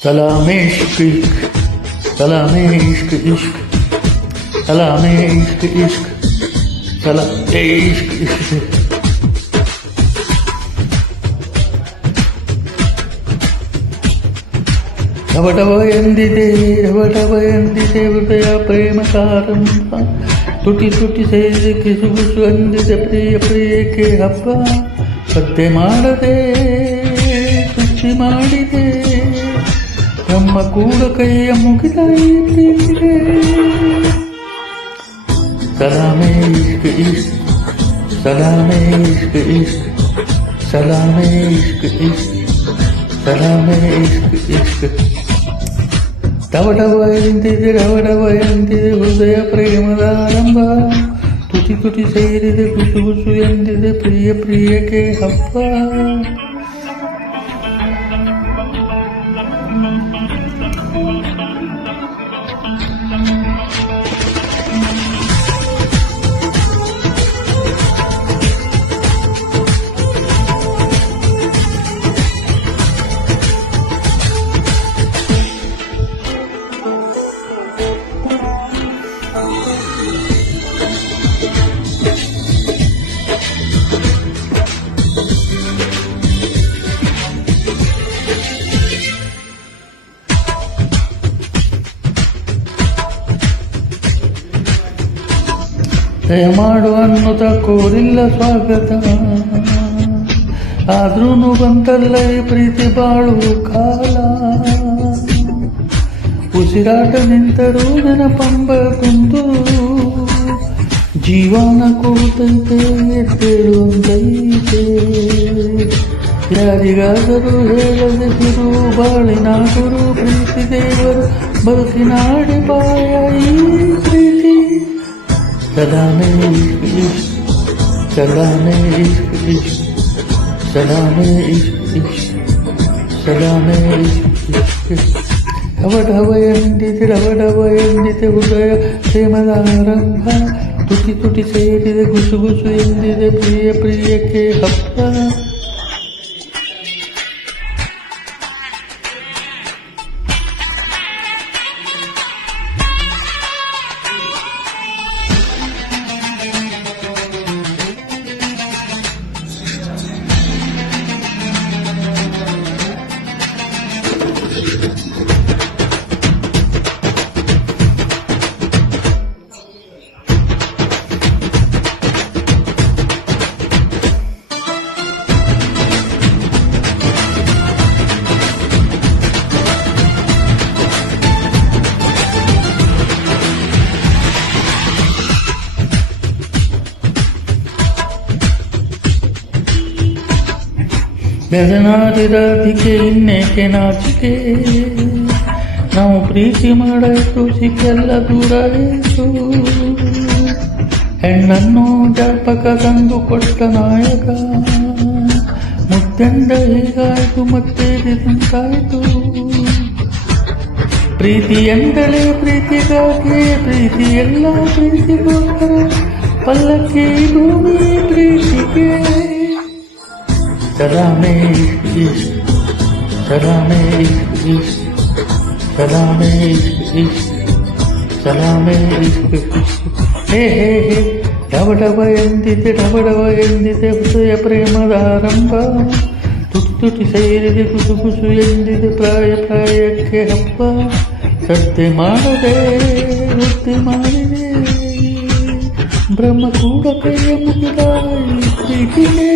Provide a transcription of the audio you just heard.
Salameh इश्क इश्क Salameh इश्क इश्क सलामे इश्क इश्क सलामे इश्क इश्क ಡಬಡಬ ಎಂದಿದೆ ಹೃದಯ ಪ್ರೇಮ ಕಾರಂಭ ತುಟಿ ತುಟಿ ಸೇರಿ ಕಿಸುಗುಸು ಅಂದಿದೆ ಪ್ರಿಯಕ್ಕೆ ಹಬ್ಬ ಪತ್ತೆ ಮಾಡದೆ ತುಚ್ಚಿ ಮಾಡಿದೆ ನಮ್ಮ ಕೂಡ ಕೈಯ ಮುಗಿದ ಈ ಪ್ರೀತಿಗೆ ಸಲಾಮೆ ಇಷ್ಕ್ ಇಷ್ಕ್ ಸಲಾಮೆ ಇಷ್ಕ್ ಇಷ್ಕ್ ಸಲಾಮೆ ಇಷ್ಕ್ ಇಷ್ಕ್ ಸಲಾಮೆ ಇಷ್ಕ್ ಇಷ್ಕ್ ಡಬಡಬ ಎಂದಿದೆ ಹೃದಯ ಪ್ರೇಮದ ಆರಂಭ ತುಟಿ ತುಟಿ ಸೇರಿದೆ ಗುಸು ಎಂದಿದೆ ಪ್ರಿಯಕ್ಕೆ ಹಬ್ಬ ದಯಮಾಡು ಅನ್ನುತ್ತ ಕೋರಿಲ್ಲ ಸ್ವಾಗತ ಆದ್ರೂ ಬಂತಲ್ಲ ಈ ಪ್ರೀತಿ ಬಾಳುವ ಕಾಲ ಉಸಿರಾಟ ನಿಂತರೂ ನೆನಪಂಬ ಕುಂದು ಜೀವನ ಕೂತೈತೆ ಎದ್ದೇಳುವಂತೈತೆ ಯಾರಿಗಾದರೂ ಹೇಳದೆ ಬಿರು ಬಾಳಿನ ಗುರು ಪ್ರೀತಿ ದೇವರು ಬದುಕಿನಾಡಿ ಬಾಯ ಈ ಪ್ರೀತಿ सलामे इश्क इश्क सलामे इश्क इश्क सलामे इश्क इश्क सलामे इश्क इश्क ಡಬಡಬ ಎಂದಿದೆ ಹೃದಯ ಪ್ರೇಮದ ಆರಂಭ ತುಟಿ ತುಟಿ ಸೇರಿದೆ ಗುಸು ಎಂದಿದೆ ಪ್ರಿಯಕ್ಕೆ ಹಬ್ಬ ಬೆದನಾದಿರಾಧಿಕೆ ಇನ್ನೇಕೆ ನಾಚಿಕೆ ನಾವು ಪ್ರೀತಿ ಮಾಡಾಯ್ತು ಸಿಕ್ಕೆಲ್ಲ ದೂರ ಆಯಿತು ಹೆಣ್ಣನ್ನು ಜಾಪಕ ತಂದು ಕೊಟ್ಟ ನಾಯಕ ಮುತ್ತೆಂಡ ಹೀಗಾಯ್ತು ಮತ್ತೆ ನಿಂತಾಯ್ತು ಪ್ರೀತಿ ಎಂದಲೇ ಪ್ರೀತಿಗಾಗಿ ಪ್ರೀತಿ ಎಲ್ಲ ಪ್ರೀತಿಗೋಸ್ಕರ ಪಲ್ಲಕ್ಕಿ ಭೂಮಿ ಪ್ರೀತಿಗೆ सलामे इश्क इश्क सलामे इश्क इश्क सलामे इश्क इश्क सलामे इश्क इश्क हे ಡಬಡಬ ಎಂದಿದೆ ಹೃದಯ ಪ್ರೇಮದ ಆರಂಭ ತುಟಿ ತುಟಿ ಸೇರಿದೆ ಗುಸು ಎಂದಿದೆ ಪ್ರಾಯಕ್ಕೆ ಹಬ್ಬ ಸದ್ದೆ ಮಾಡದೆ ವೃತ್ತಿ ಮಾಡಿದೆ ಬ್ರಹ್ಮ ಕೂಡ ಕೈಯ ಮುಗಿದ ಪ್ರೀತಿಗೆ